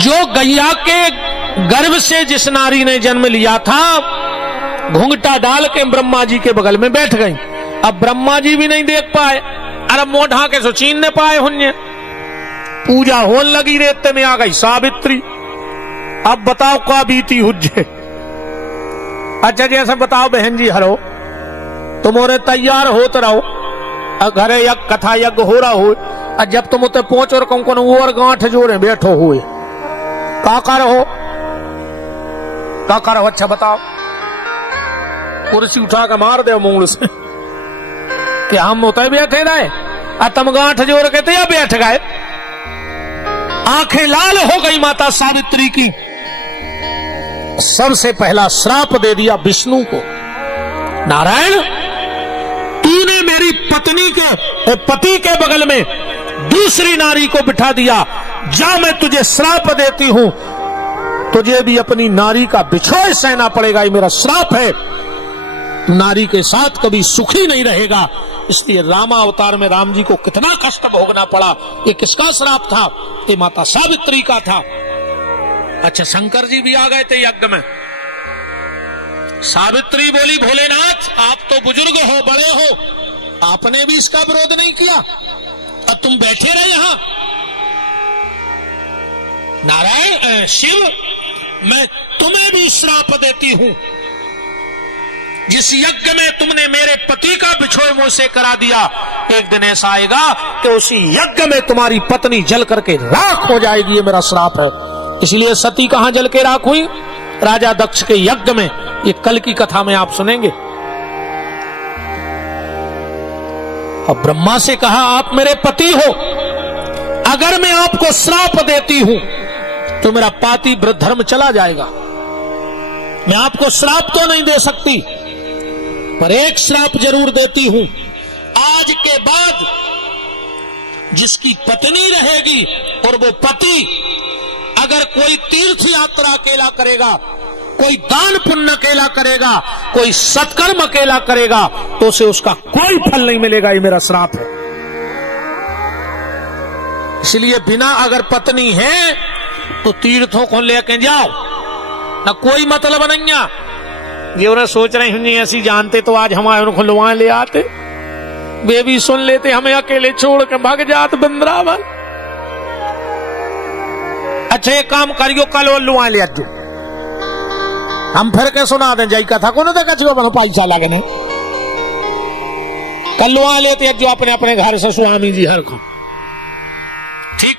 जो गैया के गर्भ से जिस नारी ने जन्म लिया था, घुंघटा डाल के ब्रह्मा जी के बगल में बैठ गई। अब ब्रह्मा जी भी नहीं देख पाए, अरे मोढ़ा के सो छीन न पाए हुन्य। पूजा होने लगी, रेते में आ गई सावित्री। अब बताओ क्या बीती हुज्जे। अच्छा जैसे बताओ बहन जी, हरो तुमोरे तैयार होत रहो, घरे यज्ञ कथा यज्ञ हो रहा हो, जब तुम उते पहुंचो और कौन और गांठ जोड़े बैठो हुए, का करो का करो? अच्छा बताओ, कुर्सी उठा के मार दे मूल से कि हम उते बैठे रहे, तुम गांठ जोड़ के तो या बैठ गए। आंखें लाल हो गई माता सावित्री की। सबसे पहला श्राप दे दिया विष्णु को, नारायण तूने मेरी पत्नी के पति के बगल में दूसरी नारी को बिठा दिया, जा मैं तुझे श्राप देती हूं, तुझे भी अपनी नारी का बिछोह सहना पड़ेगा, ये मेरा श्राप है, तू नारी के साथ कभी सुखी नहीं रहेगा। इसलिए रामा अवतार में राम जी को कितना कष्ट भोगना पड़ा। ये किसका श्राप था? ये माता सावित्री का था। अच्छा शंकर जी भी आ गए थे यज्ञ में। सावित्री बोली, भोलेनाथ आप तो बुजुर्ग हो, बड़े हो, आपने भी इसका विरोध नहीं किया और तुम बैठे रहे यहां। नारायण शिव, मैं तुम्हें भी श्राप देती हूं, जिस यज्ञ में तुमने मेरे पति का बिछोह मुझसे करा दिया, एक दिन ऐसा आएगा कि उसी यज्ञ में तुम्हारी पत्नी जल करके राख हो जाएगी, ये मेरा श्राप है। इसलिए सती कहां जल के राख हुई? राजा दक्ष के यज्ञ में। ये कल की कथा में आप सुनेंगे। अब ब्रह्मा से कहा, आप मेरे पति हो, अगर मैं आपको श्राप देती हूं तो मेरा पाती धर्म चला जाएगा। मैं आपको श्राप तो नहीं दे सकती, पर एक श्राप जरूर देती हूं, आज के बाद जिसकी पत्नी रहेगी और वो पति अगर कोई तीर्थ यात्रा अकेला करेगा, कोई दान पुण्य अकेला करेगा, कोई सत्कर्म अकेला करेगा, तो उसे उसका कोई फल नहीं मिलेगा, ये मेरा श्राप है। इसलिए बिना अगर पत्नी है तो तीर्थों को लेके जाओ, ना कोई मतलब नहीं है। ये उन्हें सोच रहे हैं ऐसी जानते तो आज हमारे उनको लुआ ले आते, वे भी सुन लेते, हमें अकेले छोड़ के भाग जात वृंदावन। अच्छा एक काम करियो, कल वो लुआ ले आजो, हम फिर के सुना दें जाई कथा को, ना देखा बनो पैसा लगे नहीं, कल लुआ लेते जो अपने अपने घर से स्वामी जी हर को। ठीक,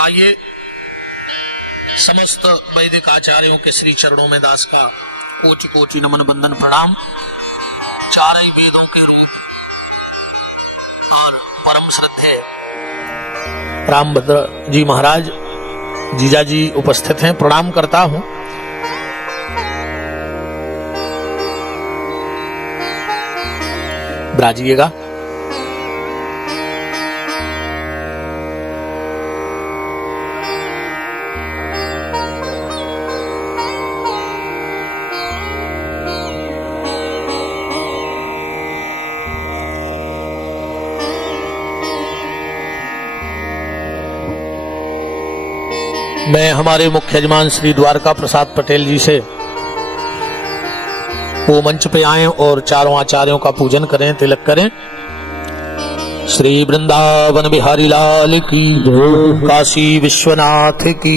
आइए समस्त वैदिक आचार्यों के श्री चरणों में दास का कोटि कोटि नमन बंदन प्रणाम। चार ही वेदों के रूप और परम श्रद्धेय रामभद्र जी महाराज जीजा जी उपस्थित हैं, प्रणाम करता हूं। ब्राजिएगा। मैं हमारे मुख्य यजमान श्री द्वारका प्रसाद पटेल जी से वो मंच पे आए और चारों आचार्यों का पूजन करें, तिलक करें। श्री वृंदावन बिहारी लाल की, काशी विश्वनाथ की।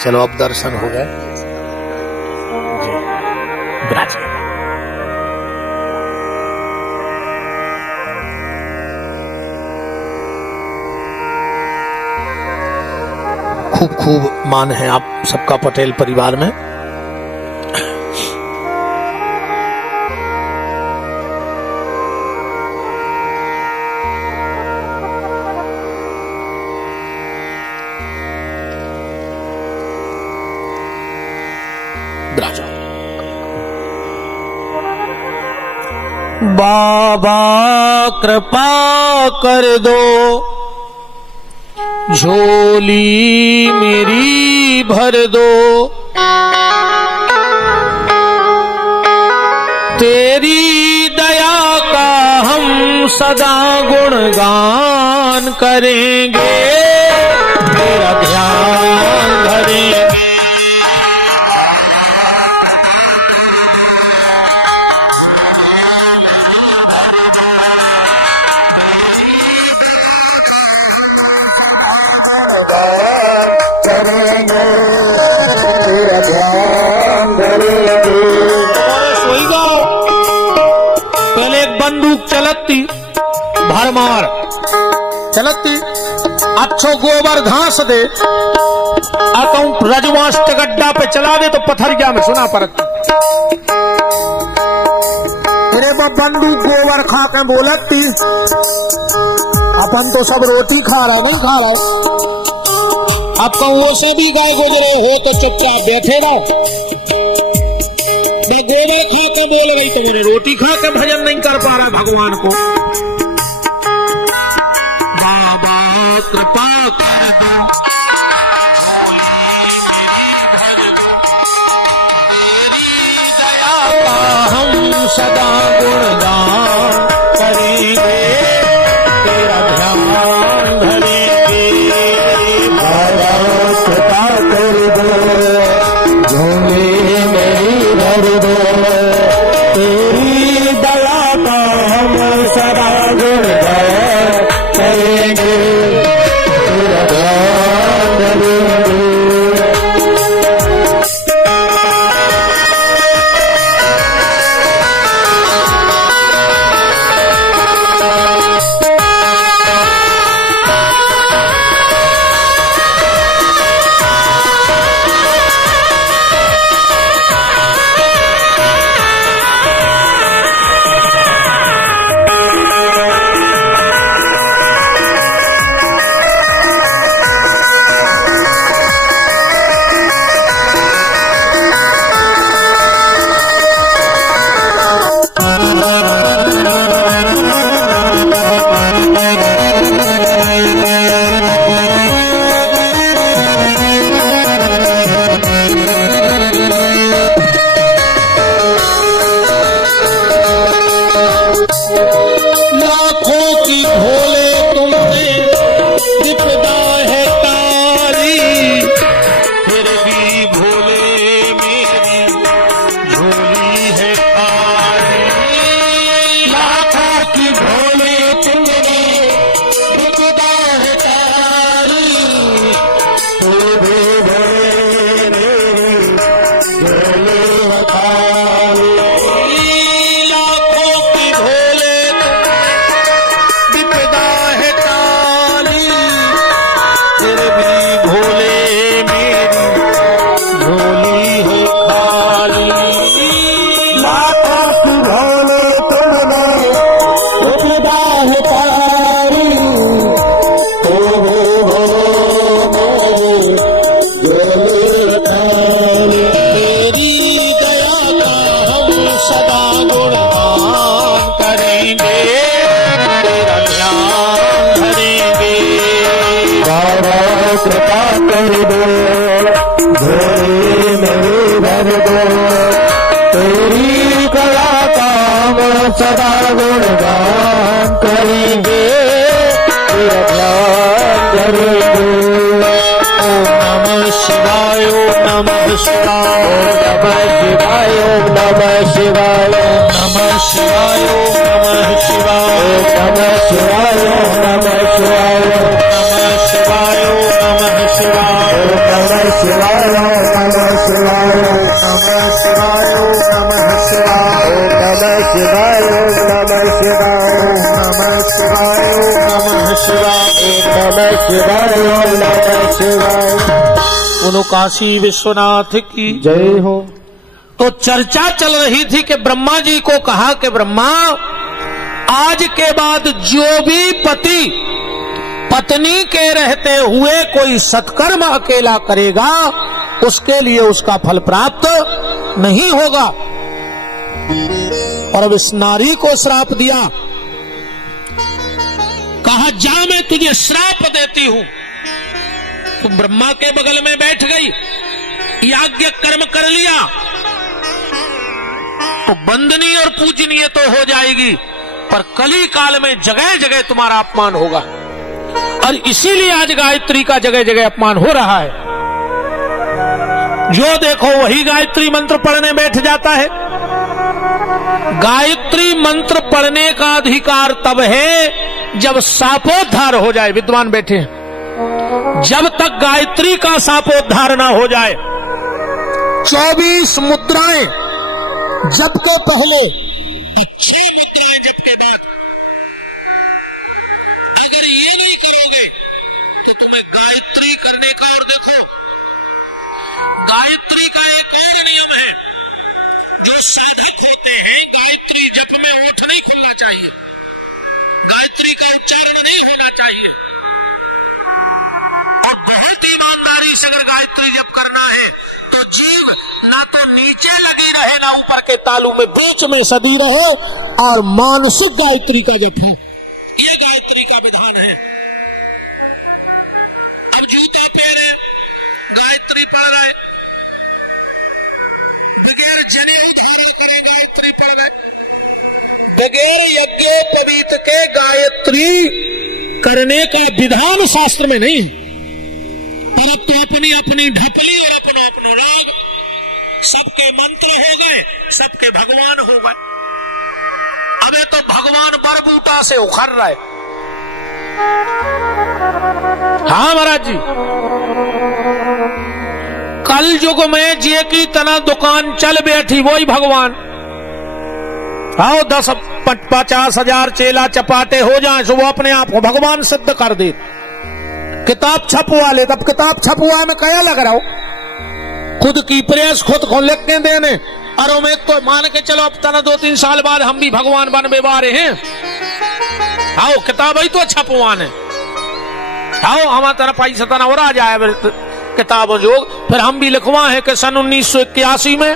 चलो अब दर्शन हो गए। खूब खूब मान है आप सबका पटेल परिवार में। बाबा कृपा कर दो, झोली मेरी भर दो, तेरी दया का हम सदा गुणगान करेंगे, तेरा ध्यान धरेंगे। पहले एक बंदूक चलती भरमार चलती, अच्छो गोबर घास दे रजवास्ट गड्ढा पे चला दे तो पथरिया में सुना पड़ती। अरे वो बंदूक गोबर खा के बोलती, अपन तो सब रोटी खा रहा नहीं खा रहा। अब कौओं से भी गाय गुजरे हो तो चुपचाप बैठे रहो। मैं गोबर खा के बोल रही तो मैंने रोटी खा के भजन नहीं कर पा रहा भगवान को। बाबा कृपा कर दो, हम सदा गुणगान करेंगे, तेरा ध्यान धरेंगे। बाबा कृपा कर दो, झोली मेरी भर दो, तेरी दया का हम सदा गुणगान करेंगे, तेरा ध्यान धरेंगे। सदा गुणगान करेंगे, तेरा ध्यान धरेंगे। ओम नमः शिवाय, ओम नमः शिवाय, ओम नमः शिवाय, ओम नमः शिवाय, ओम नमः शिवाय, ओम नमः शिवाय, ओम नमः शिवाय, ओम नमः शिवाय, ओम नमः शिवाय, ओम नमः शिवाय, ओम नमः शिवाय, ओम नमः शिवाय, ओम नमः शिवाय, ओम नमः शिवाय, ओम नमः शिवाय, ओम नमः शिवाय। बोलो काशी विश्वनाथ की जय हो। तो चर्चा चल रही थी कि ब्रह्मा जी को कहा कि ब्रह्मा, आज के बाद जो भी पति पत्नी के रहते हुए कोई सत्कर्म अकेला करेगा उसके लिए उसका फल प्राप्त नहीं होगा। और अब इस नारी को श्राप दिया, कहा जा मैं तुझे श्राप देती हूं। तू ब्रह्मा के बगल में बैठ गई, याज्ञ कर्म कर लिया तो वंदनीय और पूजनीय तो हो जाएगी, पर कली काल में जगह जगह तुम्हारा अपमान होगा। और इसीलिए आज गायत्री का जगह जगह अपमान हो रहा है। जो देखो वही गायत्री मंत्र पढ़ने बैठ जाता है। गायत्री मंत्र पढ़ने का अधिकार तब है जब शापोद्धार हो जाए। विद्वान बैठे हैं, जब तक गायत्री का शापोद्धार ना हो जाए 24 मुद्राएं जप के पहले 6 मुद्राएं जप के बाद अगर ये नहीं करोगे तो तुम्हें गायत्री करने का, और देखो गायत्री का एक और नियम है, जो साधक होते हैं गायत्री जप में ओठ नहीं खुलना चाहिए, गायत्री का उच्चारण नहीं होना चाहिए, और बहुत ईमानदारी से अगर गायत्री जप करना है तो जीव ना तो नीचे लगी रहे ना ऊपर के तालू में, बीच में सदी रहे, और मानसिक गायत्री का जप है। ये गायत्री का विधान है। अब जूता पहने गायत्री पढ़ रहे, बगैर चने गायत्री पढ़ रहे, बगैर यज्ञोपवीत के गायत्री करने का विधान शास्त्र में नहीं। पर अब तो अपनी अपनी ढपली और अपनो अपनो राग, सबके मंत्र हो गए, सबके भगवान हो गए। अबे तो भगवान बरबूटा से उखड़ रहा है। हाँ महाराज जी, कल युग में जे की तना दुकान चल बैठी वही भगवान। आओ 10-50 हजार चेला चपाटे हो जाए तो वो अपने आप को भगवान सिद्ध कर दे। किताब छपवा ले, तब किताब छपवा में क्या लग रहा हो, खुद की प्रेस खुद को लिख के देने। और मैं तो मान के चलो अब तना 2-3 साल बाद हम भी भगवान बन बेवारे हैं। आओ किताब ही तो छपवाने, आओ हमारा तरफ पैसा तना और आ जाए किताब जो, फिर हम भी लिखवा है कि सन 1981 में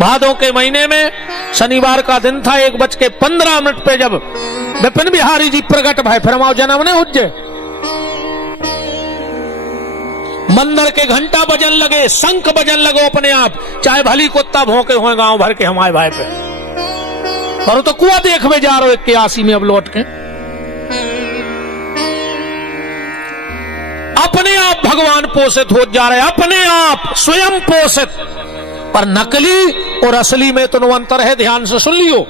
भादों के महीने में शनिवार का दिन था, 1:15 पे जब विपिन बिहारी जी प्रकट भाई, फिर हमारा जन्म ने उज्जे मंदिर के घंटा बजन लगे, शंख बजन लगो अपने आप, चाहे भली कुत्ता भौंके हुए गांव भर के हमारे भाई पे। और तो कुआ देखवे जा रहे 81 में अब लौट के अपने आप भगवान पोषित हो जा रहे, अपने आप स्वयं पोषित। पर नकली और असली में तो अंतर है, ध्यान से सुन लियो।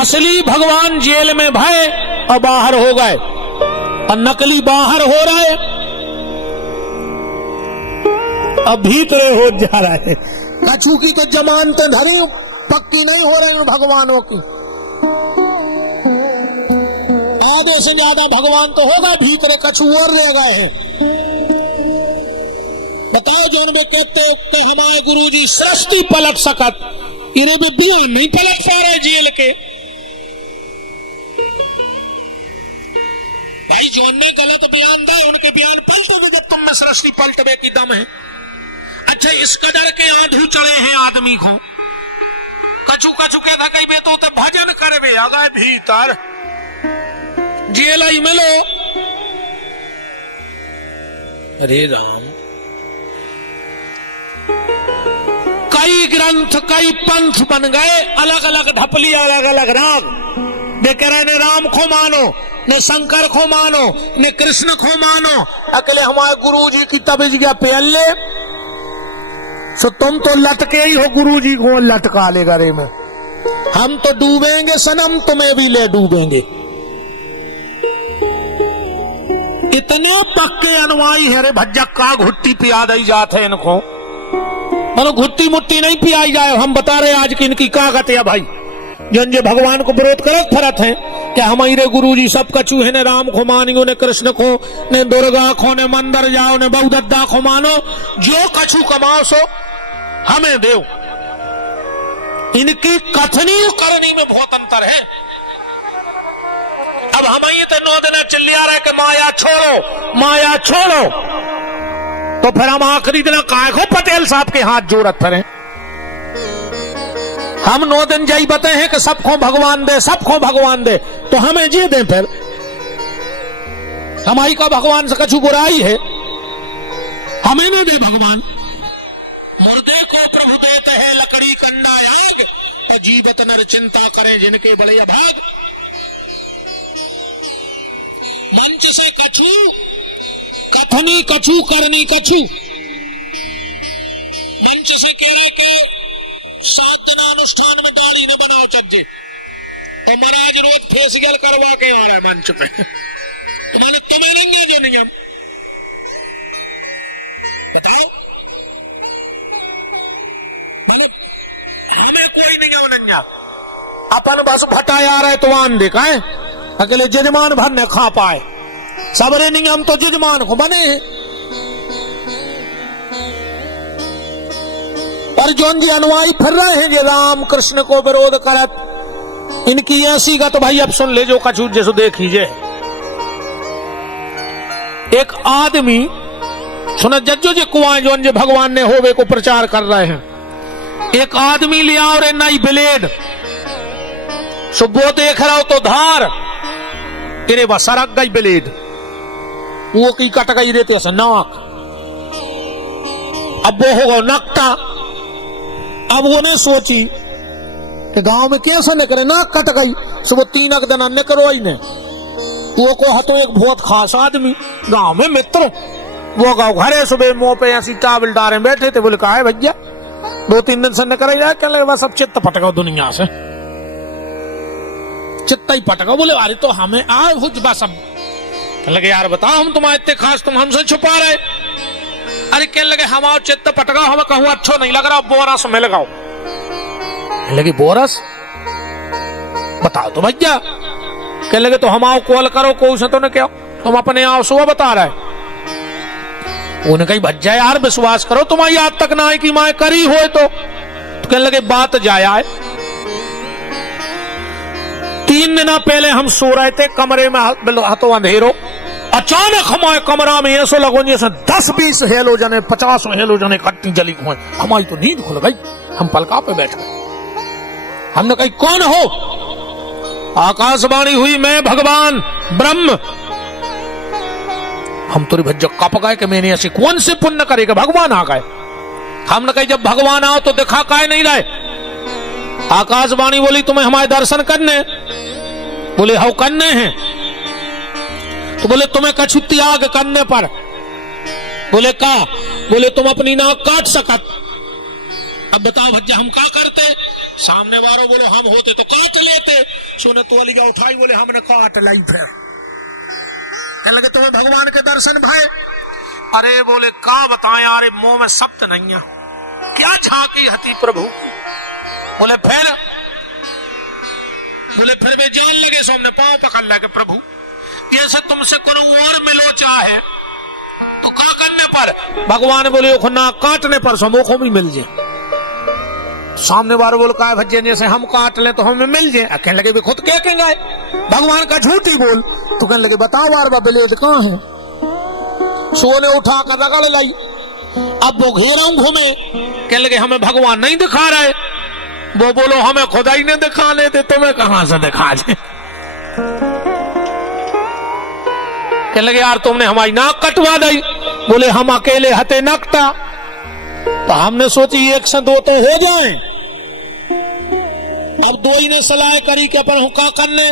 असली भगवान जेल में भय और बाहर हो गए, और नकली बाहर हो रहे अब भीतरे हो जा रहा है। कछु की तो जमानतें धरी पक्की नहीं हो रही भगवानों की। आधे से ज्यादा भगवान तो होगा, भीतरे कछु और रह गए हैं। बताओ जो उनमें कहते कि हमारे गुरुजी सृष्टि पलट सकत, इन्हें भी बयान नहीं पलट पा रहे जेल के। भाई जो ने गलत बयान दे उनके बयान पलटे जब तुम में सृष्टि पलटवे की दम है। अच्छा इस कदर के आंधू चढ़े हैं आदमी को, कछु कछु के था कई बेतो तो भजन करवे आ गए भीतर जेल ही मिलो। अरे राम, कई ग्रंथ कई पंथ बन गए, अलग अलग ढपली अलग अलग राग। बेकरा ने राम को मानो, ने शंकर को मानो, ने कृष्ण को मानो, अकेले हमारे गुरु जी की तबीज गया पेल्ले। सो तुम तो लटके ही हो, गुरु जी को लटका ले गरे में। हम तो डूबेंगे सनम, तुम्हें भी ले डूबेंगे। इतने पक्के अनुयायी है रे भज्जक का, घुट्टी पिया दी जात है इनको। मतलब घुट्टी मुट्टी नहीं पियाई जाए। हम बता रहे आज की इनकी का गतिया भाई, जो भगवान को विरोध करत फरत है कि हमारे गुरु जी सब कछु है, ने राम को मानियो, ने कृष्ण को, ने दुर्गा को, ने मंदिर जाओ, ने बहुदद्दा को मानो, जो कछु कमाओ सो हमें देव। इनकी कथनी करनी में बहुत अंतर है। अब हम ये तो 9 दिन चिल्लिया रहे कि माया छोड़ो माया छोड़ो, तो फिर हम आखिरी दिन काय को पटेल साहब के हाथ जोड़त फिरें। हम 9 दिन जाई बते हैं कि सबको भगवान दे, सबको भगवान दे, तो हमें जी दे फिर हमारी का भगवान से कछु बुराई है, हमें नहीं दे भगवान। मुर्दे को प्रभु देते है लकड़ी कंडा आग, और जीवत नर चिंता करें जिनके बड़े अभाग। मंच से कछु कथनी कछु करनी कछु, मंच से कह रहे के 7 दिन अनुष्ठान में डाली न बनाओ चज्जे, और महाराज रोज फेसियल करवा के आ रहा है मंच पे, तो मैंने तुम्हें नहीं है जो नियम बताओ, मतलब हमें कोई नियम नहीं है, अपन बस भटाया रहे तो आन देखा है, अकेले जजमान भर न खा पाए, सबरे नियम तो जजमान को बने हैं। और जोन जी अनुयायी फिर रहे हैं जे राम कृष्ण को विरोध करत, इनकी ऐसी गत भाई अब सुन ले जो कछु जैसो देख लीजिए। एक आदमी सुना जज्जो जे कुआं जोन जे भगवान ने होवे को प्रचार कर रहे हैं, एक आदमी लिया और नई ब्लेड, सुबह देख रहा हो तो धार तेरे बस सरक गई ब्लेड, वो की कट गई रहती है नाक, अब वो होगा नकटा। अब वो ने सोची कि गांव में कैसे न करे, नाक कट गई, सुबह 3 दिन न करो ही ने, वो को हतो एक बहुत खास आदमी गांव में मित्र, वो गाँव घरे सुबह मुंह पे ऐसी टावल डारे बैठे थे, बोले कहा है भैया 2-3 दिन से न करे जाए, कह लगे बस अब चित्त पटका दुनिया से, चित्त ही पटका। बोले अरे तो हमें आए हुज बस, अब कह लगे यार बताओ हम तुम्हारे इतने खास, तुम हमसे छुपा रहे, अरे कह लगे हमारा चित्त पटका, हमें कहूँ अच्छा नहीं लग रहा, बोरस में लगाओ। लगे बोरस बताओ तो भैया, कह लगे तो हमारा कॉल करो, कोई से तो न क्या, तुम अपने आप सुबह बता रहे, उन्हें कहीं भज जाए यार विश्वास करो, तुम्हारी आज तक ना है कि माए करी हो तो कहने लगे बात जाए आए। 3 दिन पहले हम सो रहे थे कमरे में, हाथों अंधेरो, अचानक हमारे कमरा में ऐसा लगो जैसे 10-20 हेलोजन 50 हेलोजन इकट्ठी जली हुए, हमारी तो नींद खुल गई, हम पलका पे बैठ गए। हमने कही कौन हो? आकाशवाणी हुई मैं भगवान ब्रह्म। हम तो भज्जो कप गए कि मैंने ऐसे कौन से पुण्य करेगा, भगवान आ गए। हमने कही जब भगवान आओ तो दिखा काहे नहीं रहे? आकाशवाणी बोली तुम्हें हमारे दर्शन करने, बोले हाउ करने हैं, तो बोले तुम्हें कछु त्याग करने पर, बोले का, बोले तुम अपनी नाक काट सकत। अब बताओ भज्जा हम क्या करते? सामने वालों बोलो हम होते तो काट लेते, सुने तो अलीगा उठाई, बोले हमने काट लाई। फिर कहने लगे तुम्हें भगवान के दर्शन भाई? अरे बोले का बताएं यार, मुंह में शब्द नहीं है, क्या झांकी हती प्रभु। बोले फिर वे जान लगे, सो हमने पांव पकड़ लगे, प्रभु ये से तुमसे कोनो और मिलो चाहे तो क्या करने पर? भगवान बोले ना काटने पर समोखों भी मिल जाए। सामने वाले बोल का भज्जे जैसे हम काट ले तो हमें मिल जाए। कहने लगे भी खुद क्या कहेंगे भगवान का झूठी बोल, तो कहने लगे बताओ बार बार ब्लेड कहाँ है? सोने उठा कर रगड़ लाई। अब वो घेरा घूमे, कहने लगे हमें भगवान नहीं दिखा रहे। वो बोलो हमें खुदा ही नहीं दिखा लेते, तुम्हें कहां से दिखा दे। कहने लगे यार तुमने हमारी नाक कटवा दी। बोले हम अकेले हते नकटा, तो हमने सोची 1 से 2 तो हो जाए। अब 2 ही ने सलाह करी कि अपन हुक्का करने।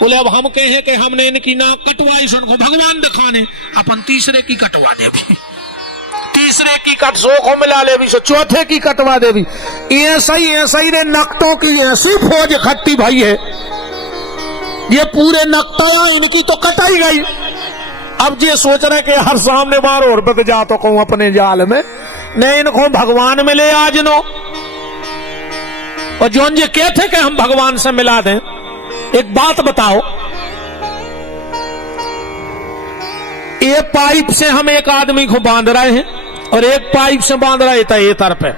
बोले अब हम कहे कि हमने इनकी नाक कटवाई, सुनको भगवान दिखाने, अपन तीसरे की कटवा दे भी, तीसरे की कट 100 को मिला ले भी, चौथे की कटवा दे भी। ऐसा ही रे नकटों की ऐसी फौज इकट्ठी भाई है, ये पूरे नकटा इनकी तो कटाई गई। अब ये सोच रहे कि हर सामने बार और बद जा तो कहूं अपने जाल में, नहीं इनको भगवान मिले आज नो। और जोन ये कहते कि हम भगवान से मिला दें। एक बात बताओ, एक पाइप से हम एक आदमी को बांध रहे हैं और एक पाइप से बांध रहे था एतर पे,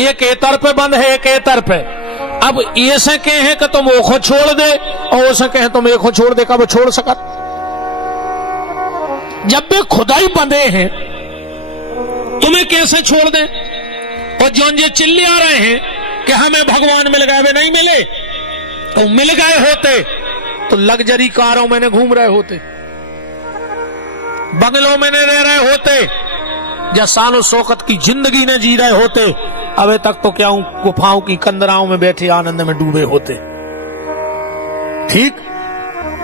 एक एतर पे बंद है, एक एतर पे। अब ये से कहे कि तुम वो को छोड़ दे और वो से कहे तुम एक को छोड़ दे, कब छोड़ सकत? जब वे खुदा ही बंधे हैं तुम्हें कैसे छोड़ दें? और जोन ये चिल्ले आ रहे हैं कि हमें भगवान मिल गए, वे नहीं मिले। तो मिल गए होते तो लग्जरी कारों में न घूम रहे होते, बंगलों में न रह रहे होते, या शानो शौकत की जिंदगी न जी रहे होते। अबे तक तो क्या गुफाओं की कंदराओं में बैठे आनंद में डूबे होते। ठीक।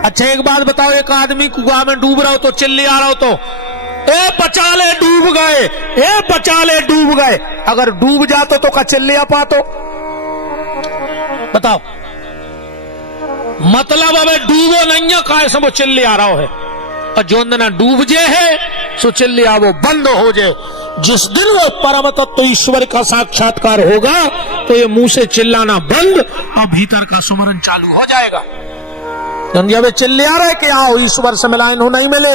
अच्छा एक बात बताओ, एक आदमी कुआं में डूब रहा हो तो चिल्ले आ रहा हो तो ए बचा ले डूब गए, ए बचा ले डूब गए। अगर डूब जातो तो का चिल्ले आ पातो? बताओ। मतलब अबे डूबो नहीं है, काय सब चिल्ले आ रहा है। और जो ना डूब जे है सो चिल्ले आ वो बंद हो जाए। जिस दिन वो परम तत्व ईश्वर का साक्षात्कार होगा तो ये मुंह से चिल्लाना बंद और भीतर का सुमरन चालू हो जाएगा। जब चिल्ले आ रहे कि आओ ईश्वर से मिलाए, इन्हों नहीं मिले,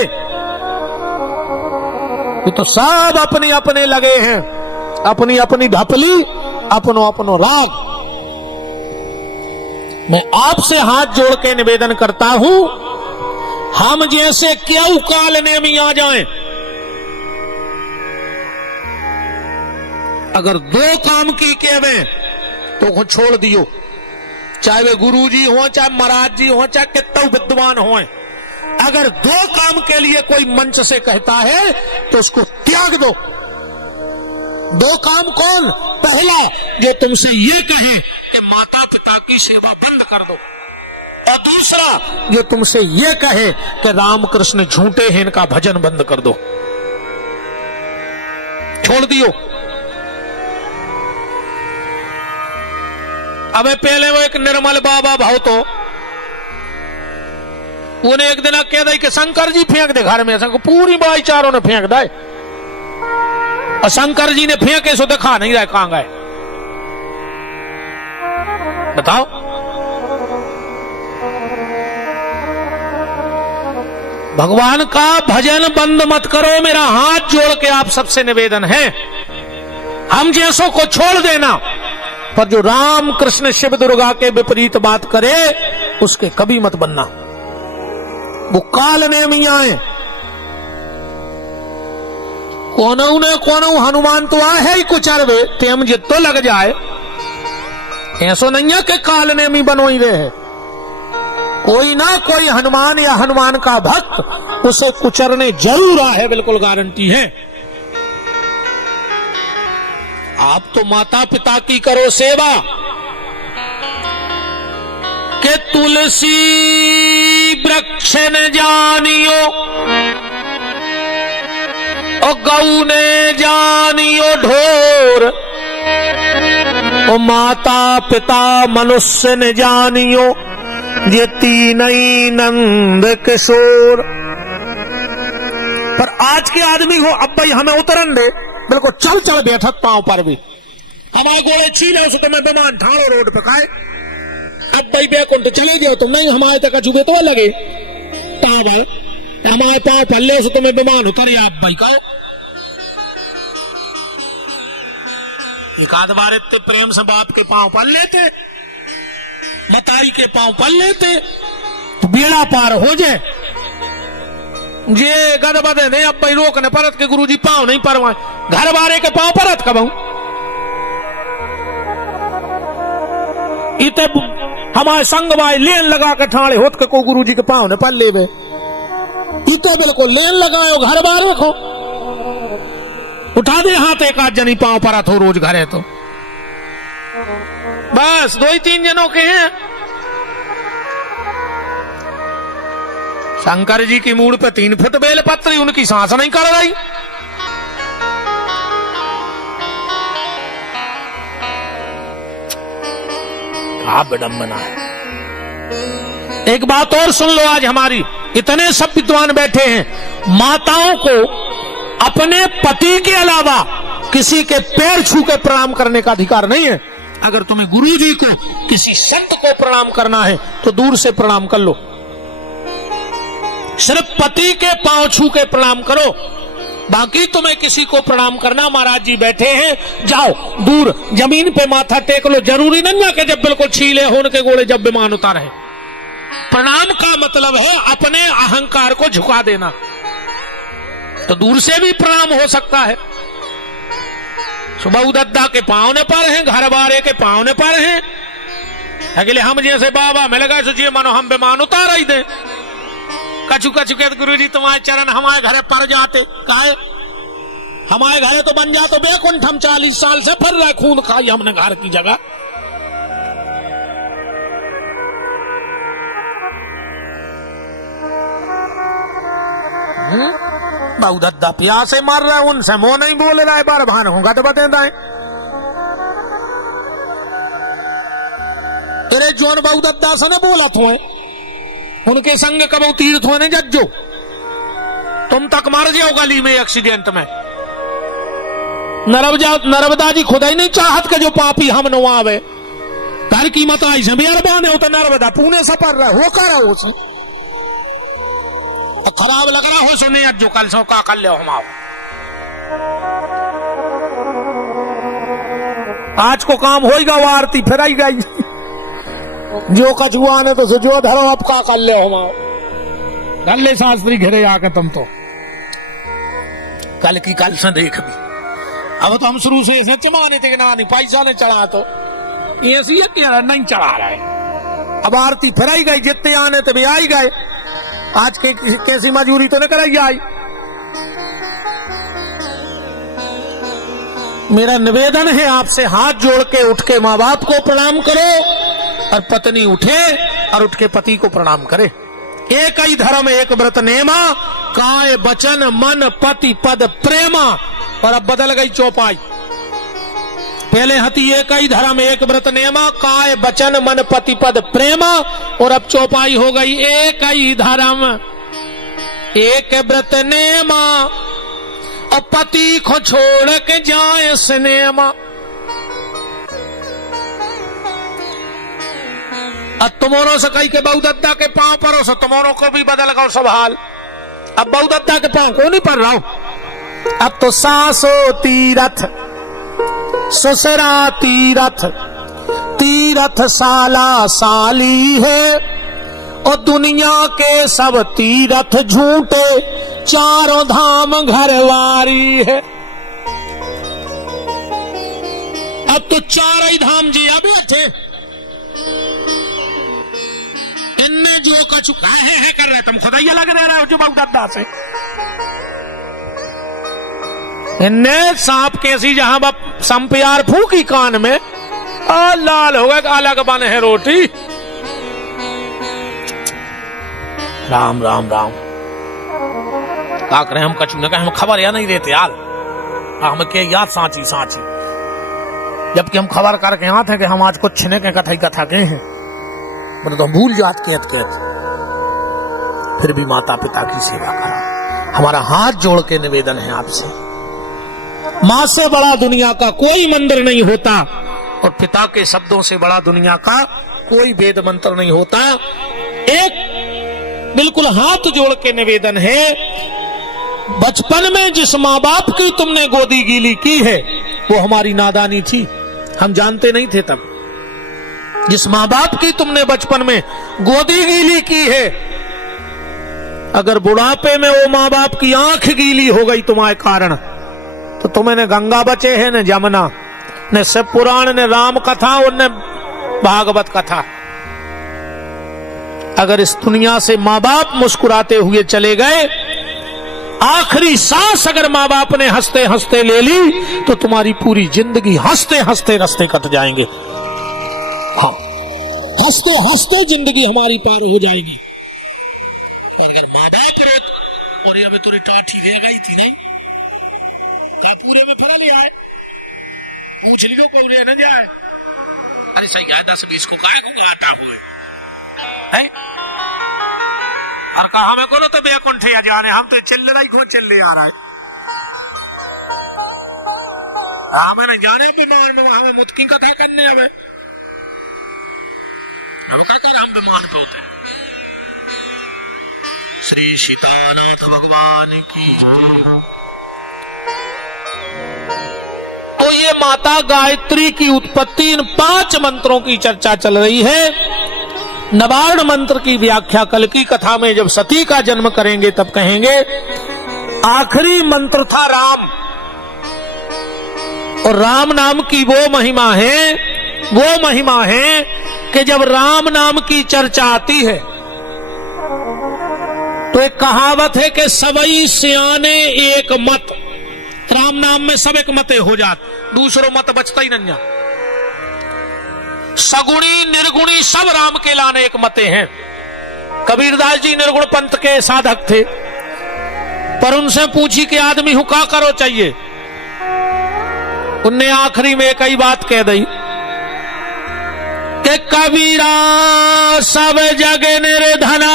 ये तो सब अपने अपने लगे हैं, अपनी अपनी ढपली, अपनो अपनो राग। मैं आपसे हाथ जोड़ के निवेदन करता हूं, हम जैसे क्यों कालने में आ जाएं। अगर दो काम की केवे तो छोड़ दियो, चाहे वे गुरुजी हो, चाहे महाराज जी हो, चाहे कितना विद्वान हो। अगर दो काम के लिए कोई मंच से कहता है तो उसको त्याग दो। दो काम कौन? पहला, जो तुमसे ये कहे कि माता पिता की सेवा बंद कर दो, और दूसरा जो तुमसे ये कहे कि रामकृष्ण झूठे हैं, इनका भजन बंद कर दो। छोड़ दियो। अबे पहले वो एक निर्मल बाबा भाव तो उन्हें एक दिन कह दे कि शंकर जी फेंक दे घर में, पूरी भाईचारों ने फेंक दे, और शंकर जी ने फेंके सो दिखा नहीं रहा कहां गए। बताओ। भगवान का भजन बंद मत करो, मेरा हाथ जोड़ के आप सबसे निवेदन है। हम जैसों को छोड़ देना, पर जो राम कृष्ण शिव दुर्गा के विपरीत बात करे उसके कभी मत बनना। वो काल ने मियाँ है। कोनो हनुमान तो आ है ही कुछ अरबे तेम जितो लग जाए, ऐसो नहीं है कि काल ने मी बनो ही रहे। कोई ना कोई हनुमान या हनुमान का भक्त उसे कुचरने जरूर आ है, बिल्कुल गारंटी है। आप तो माता पिता की करो सेवा के तुलसी वृक्ष न जानियो और गऊ ने जानियो ढोर, और माता पिता मनुष्य न जानियो ये तीनई नंद किशोर। पर आज के आदमी हो, अब भाई हमें उतरन दे, बिल्कुल चल चल बैठक पांव पर भी हमारे गोले छीले उसे तुम्हें बेमान ठाड़ो रोड पे खाए। अब भाई बैकुंठ चले जाओ तुम, नहीं हमारे तक चुभे तो लगे तावा हमारे पांव पल्ले उसे तुम्हें बेमान उतर आप भाई का। एक आध बार इतने प्रेम से बाप के पांव पल लेते, मतारी के पांव पल लेते तो बेड़ा पार हो जाए। जे गदबद नहीं अब भाई रोक ने परत के गुरुजी पांव नहीं परवाए, घर बारे के पांव परत कब इत हमारे संग भाई लेन लगा के ठाणे होत के को गुरुजी के पांव ने पल लेवे, इते बिल्कुल लेन लगायो घर बारे को उठा दे हाथ एक आध जनी पांव परत हो रोज घरे तो बस 2-3 जनों के हैं। शंकर जी की मूड़ पे 3 फुट बेल पत्री, उनकी सांस नहीं कर रही। क्या विडंबना है। एक बात और सुन लो, आज हमारी इतने सब विद्वान बैठे हैं, माताओं को अपने पति के अलावा किसी के पैर छू के प्रणाम करने का अधिकार नहीं है। अगर तुम्हें गुरु जी को, किसी संत को प्रणाम करना है तो दूर से प्रणाम कर लो, सिर्फ पति के पांव छू के प्रणाम करो। बाकी तुम्हें किसी को प्रणाम करना, महाराज जी बैठे हैं, जाओ दूर जमीन पे माथा टेक लो। जरूरी नहीं है कि जब बिल्कुल छीले होने के गोले जब विमान उतारे। प्रणाम का मतलब है अपने अहंकार को झुका देना, तो दूर से भी प्रणाम हो सकता है। सुबह दद्दा के पाँव ने पर हैं, घर बारे के पाँव ने पर हैं। अगले हम जैसे बाबा मिल गए सोचिए मानो हम बेमान उतार ही दे। कछु कछु के गुरु जी तुम्हारे चरण हमारे घरे पर जाते काहे, हमारे घरे तो बन जाते बेकुंठ, हम 40 साल से फिर रहे खून खाई हमने घर की जगह। बहु दद्दा प्यासे मर रहा है, उनसे वो नहीं बोल रहा है, बार भान होगा तो बतेता है। तेरे जोन बहु दद्दा से न बोला थो, उनके संग कबो तीर्थ होने जज्जो, तुम तक मर जाओ गली में एक्सीडेंट में। नर्मदा जी खुदा ही नहीं चाहत के जो पापी हम नवावे घर की मत आई से बेरबान है, तो नर्मदा पुणे से पर रहे हो कर उसे खराब लग रहा हो सुने जो कल सो का कर ले हम आज को काम होगा वो आरती फिर आई गई जो कछुआ ने तो जो धरो अब का कर ले हम धल्ले शास्त्री घरे आके तुम तो कल की कल से देख भी। अब तो हम शुरू से ऐसे चमाने थे कि ना नहीं पैसा ने चढ़ा तो ऐसी है नहीं चढ़ा रहा है। अब आरती फिर आई गई, जितने आने थे भी आई गए, आज के कैसी मजबूरी तो नहीं कराई आई। मेरा निवेदन है आपसे, हाथ जोड़ के उठ के माँ बाप को प्रणाम करो और पत्नी उठे और उठ के पति को प्रणाम करे। एक ही धर्म एक व्रत नेमा, काय बचन मन पति पद प्रेमा। और अब बदल गई चौपाई, पहले हती एक ही धर्म एक व्रत नेमा, काय बचन मन पति पद प्रेमा। और अब चौपाई हो गई एक ही धर्म एक व्रत नेमा, और पति को छोड़ के जाए सिनेमा। अब तुमोरो से कही के बहु दद्दा के पांव परो सो तुमोरो को भी बदल गो सब हाल। अब बहु दद्दा के पांव को नहीं पर रहा हूं, अब तो सासो तीरथ ससुरा तीरथ, तीरथ साला साली है, और दुनिया के सब तीरथ झूठे, चारों धाम घरवारी है। अब तो चार ही धाम जी अब बैठे, इनमें जो कछु काहे है कर रहे, तुम खुदा ही अलग रह रहे हो जो बहु दद्दा से। इनने सांप कैसी जहां बाप संप्यार फूकी कान में लाल हो गए, अलग बने है रोटी। राम राम राम का करें हम कछु न कहें, हम खबर या नहीं देते यार, हम के याद सांची सांची, जबकि हम खबर करके आते हैं कि हम आज कुछ ने के कथा के हैं, मतलब तो हम भूल जात कहत फिर भी माता पिता की सेवा करा। हमारा हाथ जोड़ के निवेदन है आपसे, मां से बड़ा दुनिया का कोई मंदिर नहीं होता, और पिता के शब्दों से बड़ा दुनिया का कोई वेद मंत्र नहीं होता। एक बिल्कुल हाथ जोड़ के निवेदन है, बचपन में जिस माँ बाप की तुमने गोदी गीली की है वो हमारी नादानी थी, हम जानते नहीं थे तब। जिस माँ बाप की तुमने बचपन में गोदी गीली की है, अगर बुढ़ापे में वो माँ बाप की आंख गीली हो गई तुम्हारे कारण, तो तुम्हें न गंगा बचे है न जमुना, न शिव पुराण न राम कथा और न भागवत कथा। अगर इस दुनिया से माँ बाप मुस्कुराते हुए चले गए, आखिरी सांस अगर माँ बाप ने हंसते हंसते ले ली, तो तुम्हारी पूरी जिंदगी हंसते हंसते रास्ते कट जाएंगे। हाँ, हंसते हंसते जिंदगी हमारी पार हो जाएगी। अगर माँ बाप रोत और ये अभी तुरी टाठी रह गई थी नहीं, क्या पूरे में फिर नहीं आए, मुछलियों को रे न जाए। अरे सही है, 10-20 को काय को घाटा हुए है, और कहा हमें को तो बेकुंठे आ जाने, हम तो चिल्ले रही खो चिल्ले आ रहा है, हमें नहीं जाने बीमान में, हमें मुतकी कथा करने हमें हम क्या कर, हम बीमान पे होते हैं। श्री सीतानाथ भगवान की जय। तो ये माता गायत्री की उत्पत्ति, इन 5 मंत्रों की चर्चा चल रही है। नवार्ण मंत्र की व्याख्या कल की कथा में जब सती का जन्म करेंगे तब कहेंगे। आखिरी मंत्र था राम, और राम नाम की वो महिमा है कि जब राम नाम की चर्चा आती है तो एक कहावत है कि सबई सियाने एक मत। राम नाम में सब एक मते हो जात, दूसरो मत बचता ही नहीं। सगुणी निर्गुणी सब राम के लाने एक मते हैं। कबीरदास जी निर्गुण पंथ के साधक थे, पर उनसे पूछी कि आदमी हूं का करो चाहिए। उनने आखिरी में एक ही बात कह दी कि कबीरा सब जग निर्धना,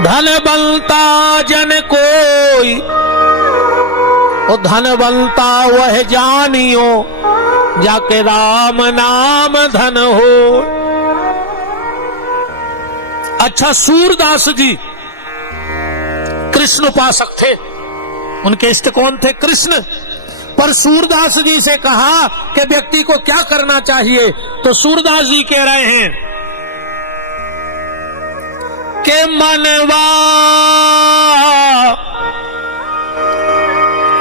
धन बनता जन कोई, और धन बनता वह जानियो जाके राम नाम धन हो। अच्छा, सूरदास जी कृष्ण उपासक थे, उनके इष्ट कौन थे? कृष्ण। पर सूरदास जी से कहा कि व्यक्ति को क्या करना चाहिए, तो सूरदास जी कह रहे हैं कि मनवा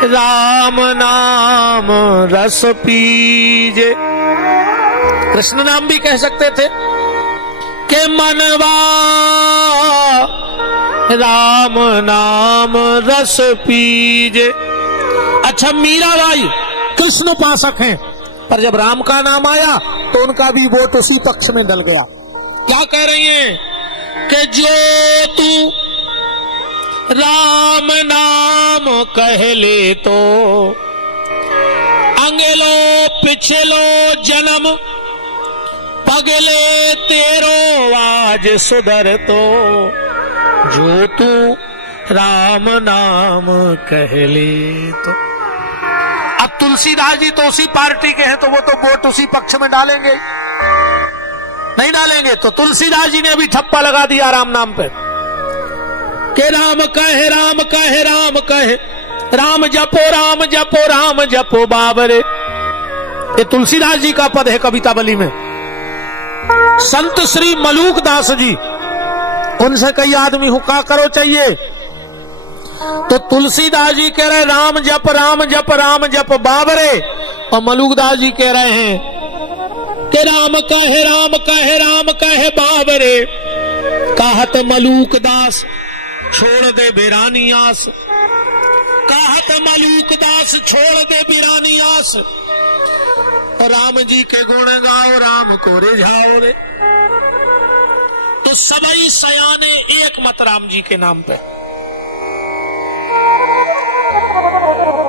राम नाम रस पीजे। कृष्ण नाम भी कह सकते थे कि मनवा राम नाम रस पीजे। अच्छा, मीराबाई कृष्ण उपासक हैं, पर जब राम का नाम आया तो उनका भी वोट उसी पक्ष में डल गया। क्या कह रही हैं कि जो तू राम नाम कह ले तो अंगेलो पिछलो जन्म पगले तेरो आज सुधर तो, जो तू राम नाम कह ले तो। अब तुलसीदास जी तो उसी पार्टी के हैं, तो वो तो वोट उसी पक्ष में डालेंगे, नहीं डालेंगे। तो तुलसीदास जी ने अभी ठप्पा लगा दिया राम नाम पे कि राम कहे राम कहे राम कहे, राम जपो राम जपो राम जपो बाबरे। ये तुलसीदास जी का पद है कवितावली में। संत श्री मलूक दास जी, उनसे कई आदमी हुक्का करो चाहिए, तो तुलसीदास जी कह रहे राम जप राम जप राम जप बाबरे, और मलूक दास जी कह रहे हैं कि राम कहे राम कहे राम कहे बाबरे। कहत मलूक दास छोड़ दे बिरानी आस, कहत मलूक दास छोड़ दे बिरानी आस, राम जी के गुण गाओ राम को रिझाओ रे। तो सबई सयाने एक मत राम जी के नाम पे।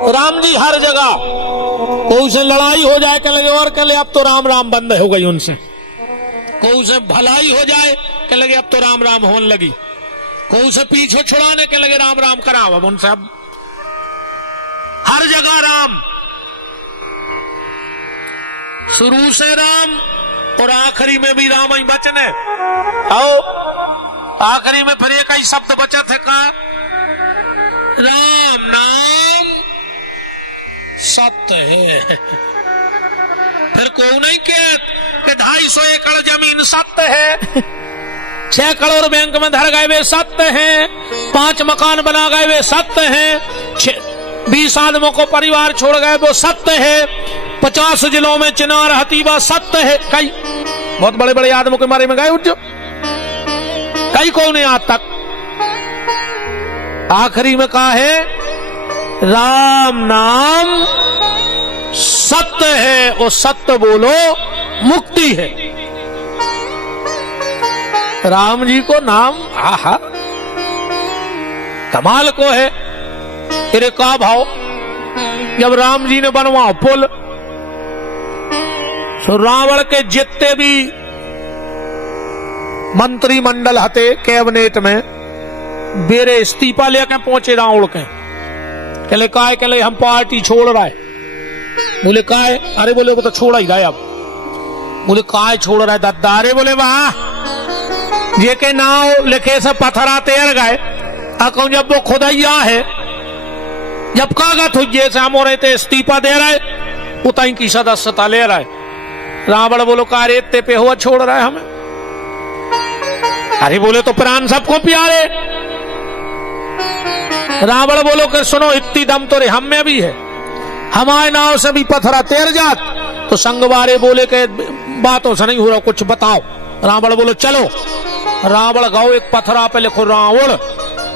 राम जी हर जगह, कोई से लड़ाई हो जाए कह लगे और कह ले अब तो राम राम बंद हो गई उनसे, कोई से भलाई हो जाए कह लगे अब तो राम राम होने लगी, कोई से पीछे छुड़ाने के लगे राम राम कराओ अब उनसे। अब हर जगह राम, शुरू से राम और आखिरी में भी राम ही बचन है। आओ आखिरी में फिर एक ही शब्द बचा थे का राम नाम सत्य है। फिर को नहीं कहते 250 एकड़ जमीन सत्य है, 6 करोड़ बैंक में धर गए वे सत्य हैं, 5 मकान बना गए वे सत्य हैं, 20 आदमों को परिवार छोड़ गए वो सत्य है, 50 जिलों में चिनार हतीबा सत्य है। कई बहुत बड़े बड़े आदमों के मारे में गए उठ, कई को नहीं आज तक। आखिरी में कहा है राम नाम सत्य है, और सत्य बोलो मुक्ति है। राम जी को नाम आहा कमाल को है। तेरे का भाव जब राम जी ने बनवाओ पुल, तो रावण के जितने भी मंत्रिमंडल हते कैबिनेट में बेरे इस्तीफा लेकर पहुंचे रावण के। कहले काय, कहले हम पार्टी छोड़ रहा है। बोले काय? अरे बोले वो तो छोड़ा ही रहा है अब। बोले काय छोड़ रहा है दद्दा? अरे बोले वाह ये के नाव लिखे से पत्थरा तैर गए, अकौ जब वो खुदैया है, जब कागज हुए से हम हो रहे थे इस्तीफा दे रहे, उतई की सदस्यता ले रहा है। रावण बोलो का रेते पे हुआ छोड़ रहा है हमें? अरे बोले तो प्राण सबको प्यारे। रावण बोलो कि सुनो इतनी दम तो रे हम में भी है, हमारे नाव से भी पत्थरा तैर जात। तो संगवारे बोले के बातों से नहीं हो रहा, कुछ बताओ। रावण बोलो चलो। रावण गाओ एक पत्थरा पे लिखो रावण,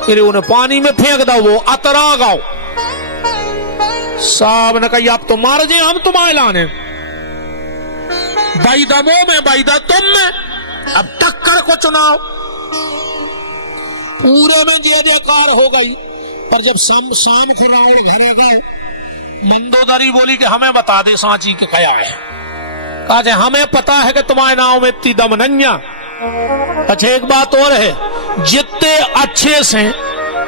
फिर उन्हें पानी में फेंक दो, वो अतरा गाओ। साहब ने कही आप तो मार जे, हम तुम्हारे लाने बैदा वो में बैदा तुम में, अब टक्कर को चुनाव। पूरे में जय जयकार हो गई। पर जब शाम को रावण घरे गए, मंदोदरी बोली कि हमें बता दे सांची के क्या है। कहा हमें पता है कि तुम्हारे नाव में इतनी दम नन्या। अच्छा एक बात और है, जितने अच्छे से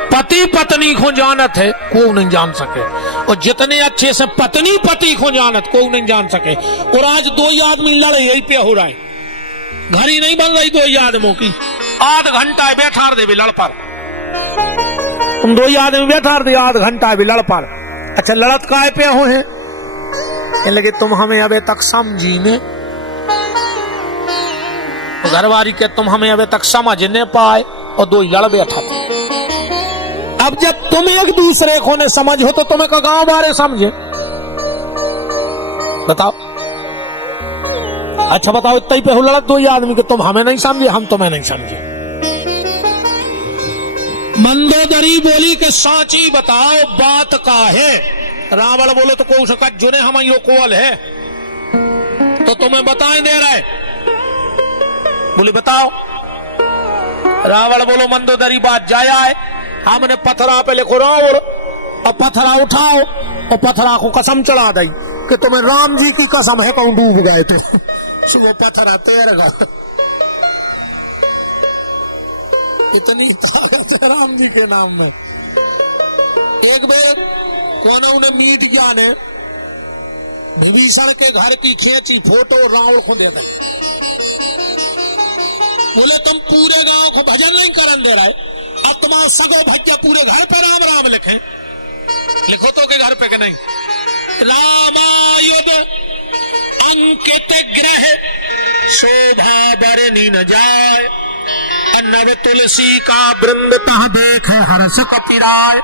पति पत्नी को जानत है कोई नहीं जान सके, और जितने अच्छे से पत्नी पति को जानत कोई नहीं जान सके। और आज दो ही आदमी लड़े यही पे हो रहा है, घर ही नहीं बन रही दो ही आदमों की। आध घंटा बैठा दे भी लड़ पर, तुम दो ही आदमी बैठा दे आध घंटा भी लड़ पर। अच्छा लड़त काय पे हो है, लगे तुम हमें अबे तक समझी ने, तो घरवारी के तुम हमें अबे तक समझ न पाए, और दो लड़ बैठा। अब जब तुम एक दूसरे को ने समझ हो तो तुम्हें का गांव बारे समझे, बताओ। अच्छा बताओ इतना ही पे हो लड़त दो ही आदमी के, तुम हमें नहीं समझे हम तुम्हें नहीं समझे। मंदोदरी बोली कि सांची बताओ बात का है। रावण बोलो तो को उसका जुने हम यो कोल है, तो तुम्हें बताएं दे रहा है। बोले बताओ। रावण बोलो मंदोदरी बात जाया है, हमने पत्थरा पे लिखो रावण, और पत्थरा उठाओ और पत्थरा को कसम चढ़ा दी कि तुम्हें राम जी की कसम है कहूं डूब गए थे। वो पत्थरा तैर गया। इतनी ताकत है राम जी के नाम में। एक बार कोना उन्हें मीट गया ने विभीषण के घर की खींची फोटो रावण को दे दी। बोले तुम पूरे गांव को भजन नहीं करन दे रहे, अब तुम्हारा सगो भज्जा पूरे घर पे राम राम लिखे, लिखो तो के घर पे के नहीं। रामायुध अंकित ग्रह शोभा बरनी न जाए, नव तुलसी का वृंद तह देख हर्ष कपिराय।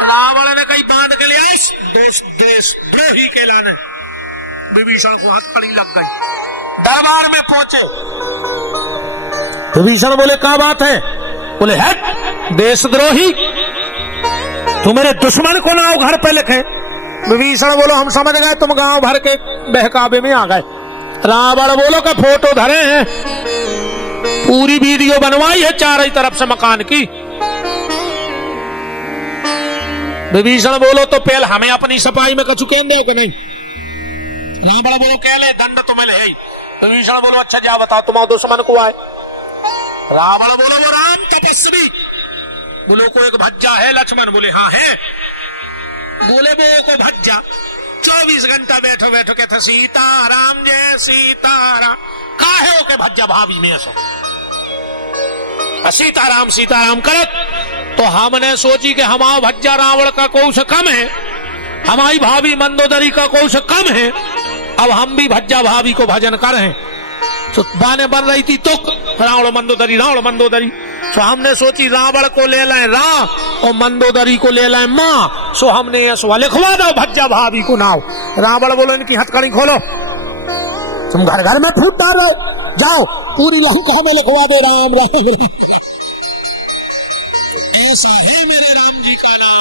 रावण ने कहीं बांध के लिया देश द्रोही के लाने। विभीषण को हथकड़ी लग गई। दरबार में पहुंचे, विभीषण बोले क्या बात है? बोले है देशद्रोही, तू मेरे दुश्मन को नाव घर पे लिखे। विभीषण बोलो हम समझ गए तुम गांव भर के बहकावे में आ गए। रावण बोलो का फोटो धरे हैं, पूरी वीडियो बनवाई है चारों तरफ से मकान की। विभीषण बोलो तो पहले हमें अपनी सफाई में कछु कह दो कि नहीं। रावण बोलो कह ले दंड तुम्हें ले। विभीषण बोलो अच्छा जा बताओ तुम्हारा दुश्मन को आए। रावण बोलो वो राम तपस्वी। बोलो को एक भज्जा है लक्ष्मण? बोले हाँ है। बोले वो को भज्जा 24 घंटा बैठो बैठो के था सीताराम जय सीताराम, काहे हो के भज्जा भाभी में ऐसा सीताराम सीताराम करत। तो हमने सोची कि हमारा भज्जा रावण का कोश कम है, हमारी भाभी मंदोदरी का कोश कम है, अब हम भी भज्जा भाभी को भजन करें। तो बाने बन रही थी तो रावण मंदोदरी। तो हमने सोची रावण को ले लाए रा और मंदोदरी को ले लाए माँ। सो हमने ऐसा लिखवा दो भज्जा भाभी को नाव। रावण बोलो इनकी हथकड़ी खोलो, तुम घर घर में फूट डाल रहे हो, जाओ पूरी लंका में लिखवा दे राम राम। ऐसा है मेरे राम जी का नाम।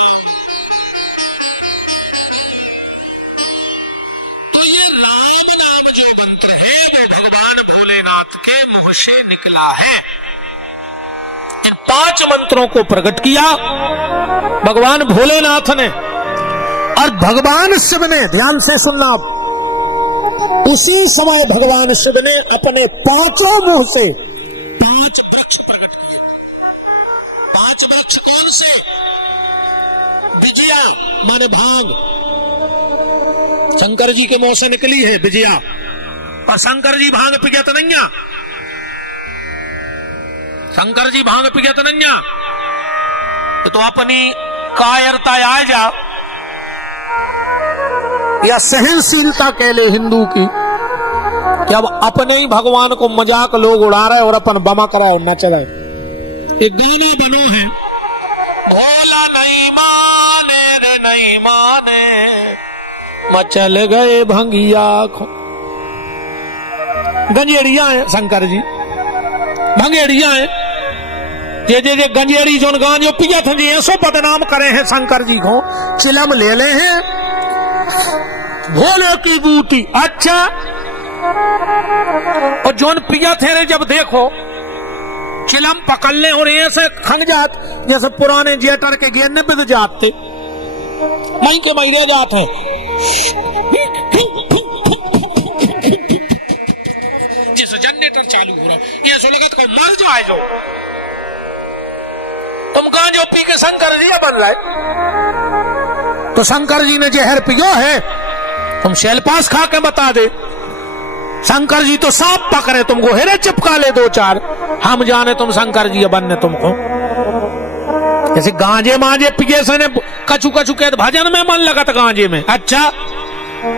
राम नाम जो मंत्र है वो भगवान भोलेनाथ के मुंह से निकला है। इन 5 मंत्रों को प्रकट किया भगवान भोलेनाथ ने, और भगवान शिव ने, ध्यान से सुनना, उसी समय भगवान शिव ने अपने 5 मुंह से 5 वृक्ष प्रकट किए। 5 वृक्ष कौन से? विजया माने भांग, शंकर जी के मुंह से निकली है विजया। और शंकर जी भांग पिगत नहीं, शंकर जी भांग पिगत नहीं। तो अपनी कायरता आ जा या सहनशीलता कह ले हिंदू की, कि अब अपने ही भगवान को मजाक लोग उड़ा रहे और अपन बमा कराए और नच रहे। एक गाने बनो है, भोला नहीं माने रे नहीं माने, मचल गए भंगिया खो। गंजेड़िया है शंकर जी, भंगेड़िया है जे गंजेड़ी जो गांजो पिया थे जी ऐसो बदनाम करे हैं शंकर जी को। चिलम ले ले हैं भोले की बूटी। अच्छा, और जोन पिया थे रे जब देखो चिलम पकड़ने और ऐसे खंग जात जैसे पुराने जेटर के गेरने बिद जाते मई के मई रह जाते हैं। जैसे जनरेटर चालू हो रहा ये सो लगत को मर जाए जो तुम कहां जो पी के शंकर जी बन रहे। तो शंकर जी ने जहर पियो है तुम शैलपास खा के बता दे। शंकर जी तो सांप पकड़े तुमको हेरे चिपका ले दो चार, हम जाने तुम शंकर जी बनने तुमको। जैसे गांजे मांजे पिए से ने कछु कछु के भजन में मन लगत गांजे में। अच्छा,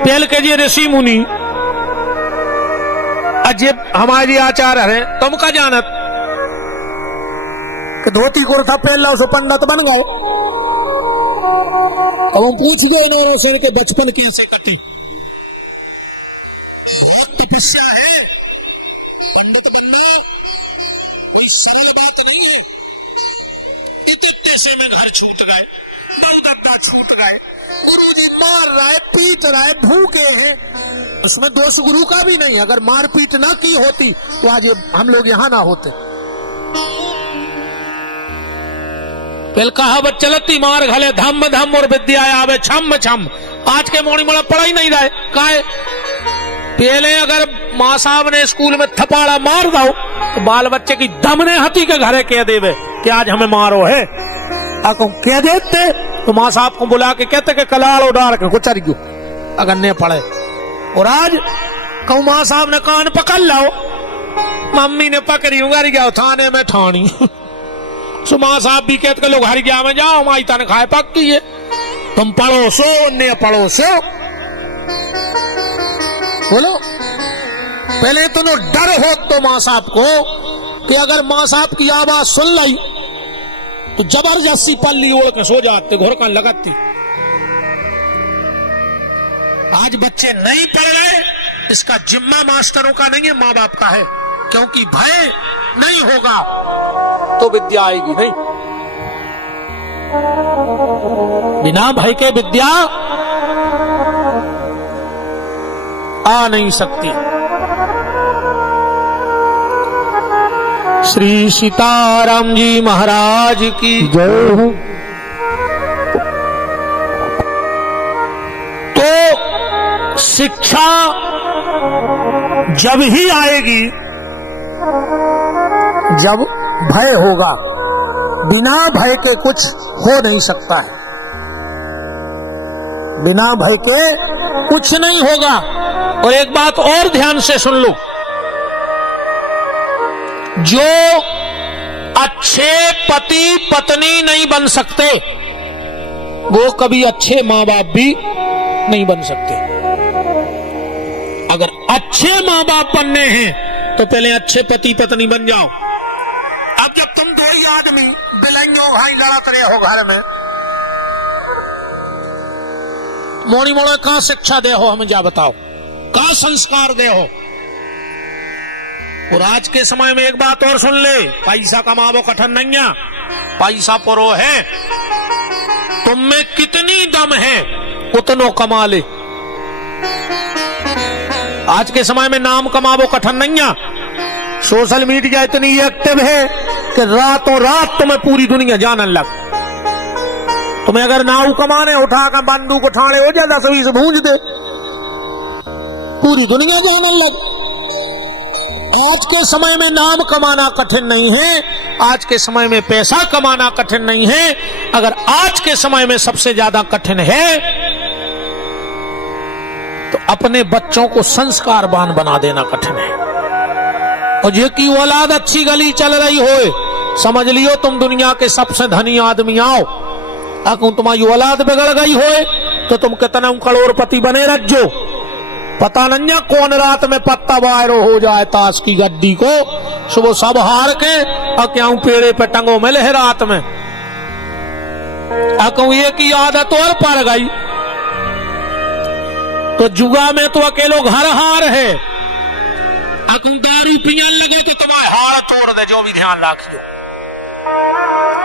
पेल के जी ऋषि मुनि अजय हमारी आचार्य है तुम का जानत कि धोती कुर्ता पहन लो सो पंडित बन गए। अब हम पूछ गए इन्होंने से के बचपन कैसे कटे। तपस्या है, पंडित बनना कोई सरल बात नहीं है। इतने से में घर छूट गए, दलदत्ता छूट गए, गुरुजी मार रहा है पीट रहा है, भूखे हैं। उसमें दोष गुरु का भी नहीं। अगर मारपीट ना की होती तो आज हम लोग यहाँ ना होते। पहले कहावत चलती मार घले धम धम और विद्या आवे छम छम। आज के मोड़ी मोड़ा पढ़ा ही नहीं रहे काहे। पहले अगर माँ साहब ने स्कूल में थपाड़ा मार दो तो बाल बच्चे की दम ने हती के घरे कह देवे कि आज हमें मारो है। कह देते तो माँ साहब को बुला के कहते कि कलाल उडार के कुचर क्यों अगर ने पढ़े। और आज कहूँ माँ साहब ने कान पकड़ लो, मम्मी ने पकड़ी उगारी गया थाने में ठानी। सो माँ साहब भी कहते लोग हर गया में जाओ माई तन खाए पक्की है, तुम पढ़ो सो ने पढ़ो सो। बोलो पहले तो नो डर हो तो माँ साहब को कि अगर माँ साहब की आवाज सुन ली तो जबरदस्ती पल्ली ओढ़ के सो जाते, घोर कान लगाती। आज बच्चे नहीं पढ़ रहे, इसका जिम्मा मास्टरों का नहीं है, माँ बाप का है। क्योंकि भय नहीं होगा तो विद्या आएगी नहीं। बिना भय के विद्या आ नहीं सकती। श्री सीताराम जी महाराज की जय हो। तो शिक्षा जब ही आएगी जब भय होगा। बिना भय के कुछ हो नहीं सकता है, बिना भय के कुछ नहीं होगा। और एक बात और ध्यान से सुन लो, जो अच्छे पति पत्नी नहीं बन सकते वो कभी अच्छे मां बाप भी नहीं बन सकते। अगर अच्छे मां बाप बनने हैं तो पहले अच्छे पति पत्नी बन जाओ। अब जब तुम दो ही आदमी बिलइयो भाई लड़त रहे हो घर में, मोड़ी मोड़े कहां शिक्षा दे हो, हमें जा बताओ, कहां संस्कार दे हो। और आज के समय में एक बात और सुन ले, पैसा कमावो कठिन नहीं है, पैसा परो है। तुम में कितनी दम है उतनो कमा ले। आज के समय में नाम कमावो कठिन नहीं है। सोशल मीडिया इतनी एक्टिव है कि रातों रात तुम्हें पूरी दुनिया जानने लग। तुम्हें अगर नाव कमाने उठाकर बंदूक उठाने हो जाए 10-20 भूंज दे, पूरी दुनिया जानने लग। आज के समय में नाम कमाना कठिन नहीं है, आज के समय में पैसा कमाना कठिन नहीं है। अगर आज के समय में सबसे ज्यादा कठिन है तो अपने बच्चों को संस्कारवान बना देना कठिन है। और ये की औलाद अच्छी गली चल रही हो, समझ लियो तुम दुनिया के सबसे धनी आदमी आओ। अगर तुम्हारी औलाद बिगड़ गई हो तो तुम कितना करोड़पति बने रखो। पता नहीं कौन रात में पत्ता वायरो हो जाए ताश की गड्डी को, सुबह सब हार के और क्या पेड़े पे टंगो मिले है रात में। ये की आदत और पड़ गई। तो जुआ में तो अकेलो घर हार है, अकुम दारू पियन लगे तो तुम्हारे हार तोड़ दे, जो भी ध्यान रखियो।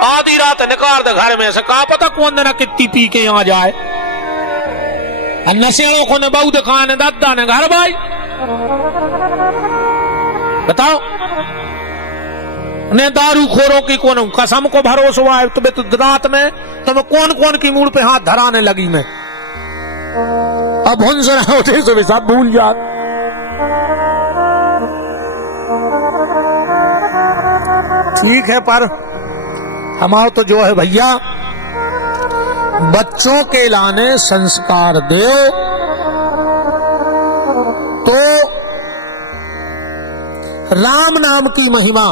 आधी रात निकाल दे घर में से, कहा पता कौन देना कितनी पी के यहाँ जाए। नशेड़ों को ने बहु दिखा ने दादा ने घर भाई बताओ ने दारू खोरों की कौन कसम को भरोसा हुआ है तुम्हें, तो रात में तुम्हें कौन कौन की मूड पे हाथ धराने लगी मैं। अब भुंस रहे होते तो भी सब भूल जात। ठीक है, पर हमारा तो जो है भैया बच्चों के लाने संस्कार दो तो राम नाम की महिमा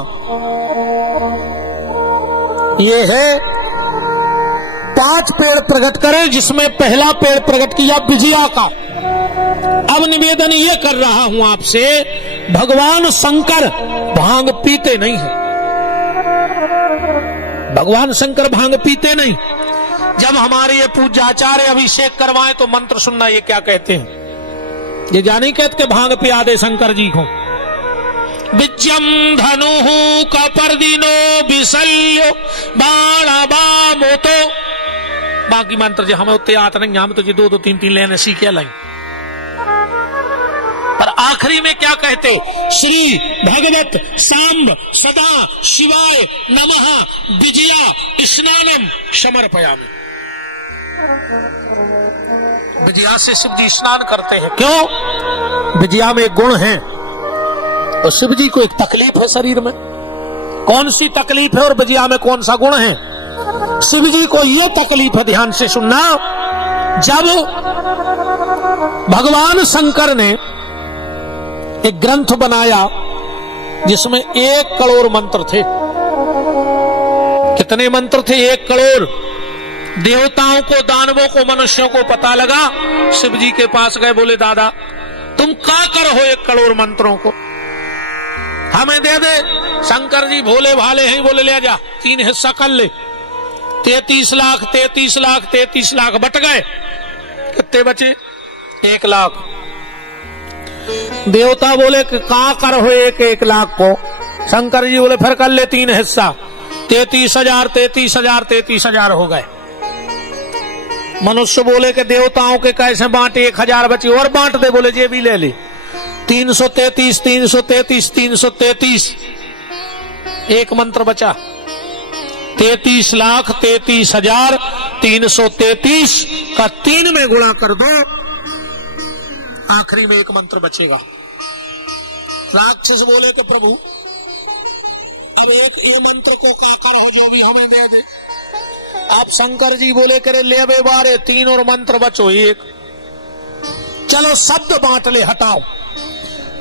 ये है। 5 पेड़ प्रकट करें, जिसमें पहला पेड़ प्रकट किया विजया का। अब निवेदन ये कर रहा हूं आपसे, भगवान शंकर भांग पीते नहीं है, भगवान शंकर भांग पीते नहीं। जब हमारे ये पूज्याचार्य अभिषेक करवाएं तो मंत्र सुनना, ये क्या कहते हैं, ये जानी कहते के भांग पिया दे शंकर जी को। विजयम धनु कपर्दिनो विशल्यो बाणबामोतो। बाकी मंत्र जो हमें उतने आता नहीं, हम तो ये 2-2 3-3 लेने सीखे लाई। पर आखिरी में क्या कहते, श्री भगवत सांब सदा शिवाय नमः विजया स्नानम समर्पयामि। विजया से शिव जी स्नान करते हैं, क्यों? विजया में गुण है और शिव जी को एक तकलीफ है शरीर में। कौन सी तकलीफ है और विजया में कौन सा गुण है? शिव जी को यह तकलीफ है, ध्यान से सुनना। जब भगवान शंकर ने एक ग्रंथ बनाया जिसमें 1 करोड़ मंत्र थे। कितने मंत्र थे? 1 करोड़। देवताओं को, दानवों को, मनुष्यों को पता लगा, शिव जी के पास गए, बोले दादा तुम क्या करो 1 करोड़ मंत्रों को, हमें दे दे। शंकर जी भोले भाले हैं, बोले ले जा 3 हिस्सा कर ले। 33 लाख 33 लाख 33 लाख बट गए, कितने बचे? 1 लाख। देवता बोले कि कहां कर हो 1 लाख को? शंकर जी बोले फिर कर ले 3 हिस्सा, 33,000 33,000 33,000 हो गए। मनुष्य बोले कि देवताओं के कैसे बांटे, 1,000 बचे और बांट दे, बोले ये भी ले ले। 333 333 333, एक मंत्र बचा, 33 लाख 33,000 333 का 3 में गुणा कर दो, आखिरी में एक मंत्र बचेगा। राक्षस बोले कि प्रभु अब एक ये मंत्र को क्या करो जो भी हमें दे दे। आप शंकर जी बोले करे ले बे बारे 3 और मंत्र बचो 1, चलो शब्द बांट ले, हटाओ।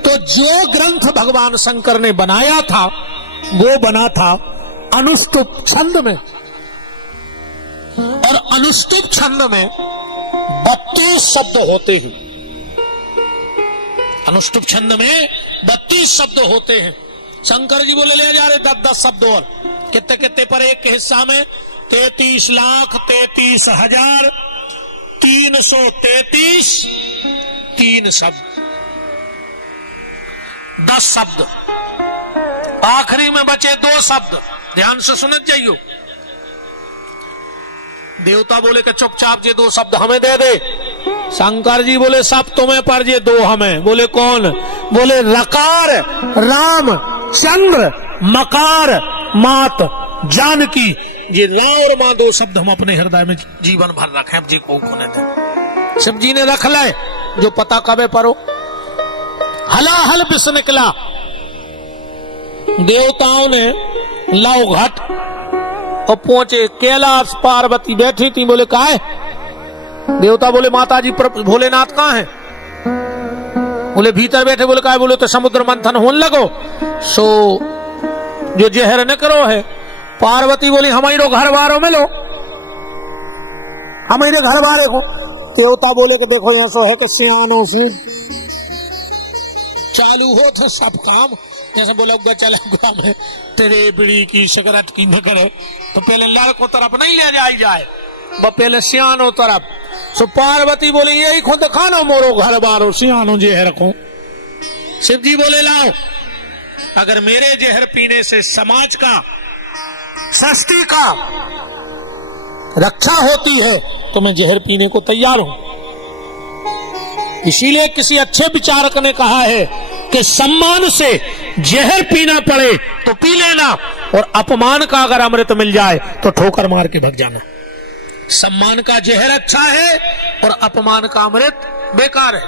तो जो ग्रंथ भगवान शंकर ने बनाया था वो बना था अनुष्टुप छंद में, और अनुष्टुप छंद में 32 शब्द होते हैं। अनुष्टुप छंद में 32 शब्द होते हैं। शंकर जी बोले ले जा रहे 10-10 शब्द और, कितने कितने पर एक हिस्सा में 33 लाख 33,000 333 3 शब्द, 10 शब्द, आखिरी में बचे 2 शब्द। ध्यान से सुनत जाइयो। देवता बोले कि चुपचाप ये 2 शब्द हमें दे दे। शंकर जी बोले सब तुम्हें पर ये 2 हमें। बोले कौन? बोले रकार राम चंद्र, मकार मात जानकी। ये रा और मां 2 शब्द हम अपने हृदय में जीवन भर रखे, जी को खोने दे। शिव जी ने रख ले, जो पता कबे परो। हलाहल बिस निकला। देवताओं ने लव घट और पहुंचे, कैलाश पार्वती बैठी थी। बोले कहा है? देवता बोले माता जी भोलेनाथ कहाँ है? बोले भीतर बैठे। बोले कहा है? बोले तो समुद्र मंथन होने लगो, सो जो जहर न करो है। पार्वती बोली हमारे घर वारों में लो, हमारे घर वाले को। देवता बोले कि देखो यहाँ सो है कि सियानो फूल चालू हो तो सब काम, जैसे बोला चला गाँव में तेरे बीड़ी की सिगरेट की न करे तो पहले लड़को तरफ नहीं ले जाई जाए, वो पहले सियानो तरफ। सो पार्वती बोली यही खुद खानो मोरो घर बारो सियानो जहर रखो। शिव जी बोले लाओ, अगर मेरे जहर पीने से समाज का, सृष्टि का रक्षा होती है तो मैं जहर पीने को तैयार हूं। इसीलिए किसी अच्छे विचारक ने कहा है कि सम्मान से जहर पीना पड़े तो पी लेना, और अपमान का अगर अमृत मिल जाए तो ठोकर मार के भग जाना। सम्मान का जहर अच्छा है और अपमान का अमृत बेकार है।